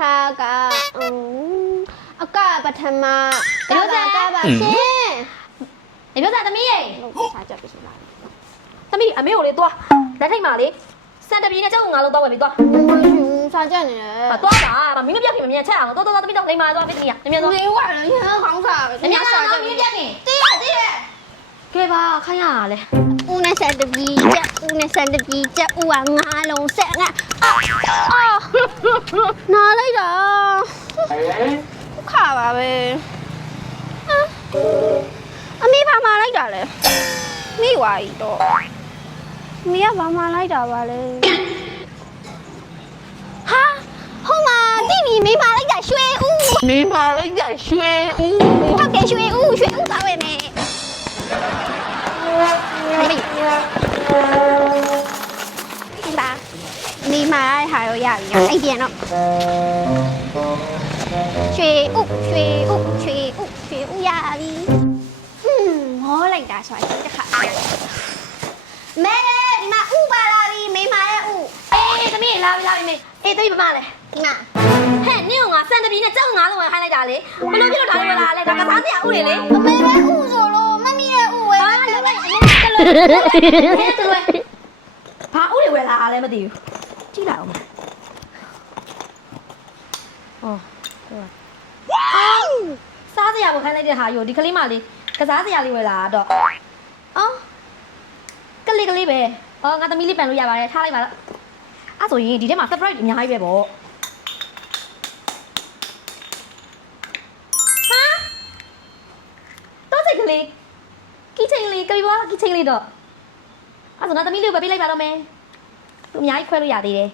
ထားကအမ်အကပထမကပါကပါရှင်။ဒီပြောစားသမီးရေလို့စားကြပြီဆိုလား။သမီးအမေကိုလေသွား။လက်ထိတ်မှာလေစံတပြေနဲ့ကြောက်ငါလုံးသွားဝယ်ပြီးသွားမယူစားကြနေတယ်။ဟာသွားတာ။မင်းမပြတ်ခင်မမြင်ချက်အောင်။သွားသွားသမီးတော့လိမ္မာသွားပြီသမီးက။နည်းနည်းသွားနေဝါလည်းရဟခေါင်းစားပဲ။နည်းနည်းသွားမင်းပြတ်ခင်တေးရတေးရ။ကဲပါခိုင်းရတာလေဦးနဲ့ဆက်တပီးချက်ဦးနဲ့ဆက်တပီးချက်ဦးကငါးလုံးဆက်ငါအာအာနားလိုက်တာခါ ပါပဲဟမ်အမေဘာမှလိုက်တာလဲမိဝါကြီးတော့မိကဘာမှလိုက်တာပါလဲဟာဟိုမှာတိမီမိမလိုက်တာရွှေဦးမိမလိုက်ကြရွှေဦးဟုတ်တယ်ရွှေဦးရွှေဦးပါပဲနဲ့မိပါမိမလိုက်ဟာတော့ရပြီနော်အဲ့ပြန်တော့ ရွှေဦးရွှေဦးရွှေဦးရွှေဦးရပြီဟွန်းဟောလိုက်တာဆိုတာဒီတစ်ခါမဲဒီမှာဥပါလာပြီမိမရဲ့ဥ။အေးသမီးလာပြီလာပြီမေ။အေးသမီးဘာမှလဲဒီမှာ။ဟဲ့နင့်ကငါစံတပြေနဲ့ကြောက်ငါလုံးဝယ်ခိုင်းလိုက်တာလေ။ဘလို့ပြလို့ထားလို့လာလဲ။ဒါကစားစရာဥတွေလေ။အမေပဲဥဆိုလို့မမီရဲ့ဥဝဲဘာလဲလဲအရင်ကလည်းတလွဲဘာဥတွေဝယ်လာလဲမသိဘူးကြည့်လိုက်အောင်အော် စားစရာကိုခိုင်းလိုက်တဲ့ဟာယူဒီကလေးမလေးကစားစရာလေးဝယ်လာတော့အော်ကလေးကလေးပဲအော်ငါသမီးလေးပန်လို့ရပါတယ်ထားလိုက်ပါတော့အဲ့ဆိုရင်ဒီထဲမှာ surprise အများကြီးပဲပေါ့ဟာတော့စိတ်ကလေးကီချင်းလေးကပြီးပါကီချင်းလေးတော့အဲ့ဒါဆိုတော့သမီးလေးကိုပဲပေးလိုက်ပါတော့မယ်သူအများကြီးခွဲလို့ရသေးတယ်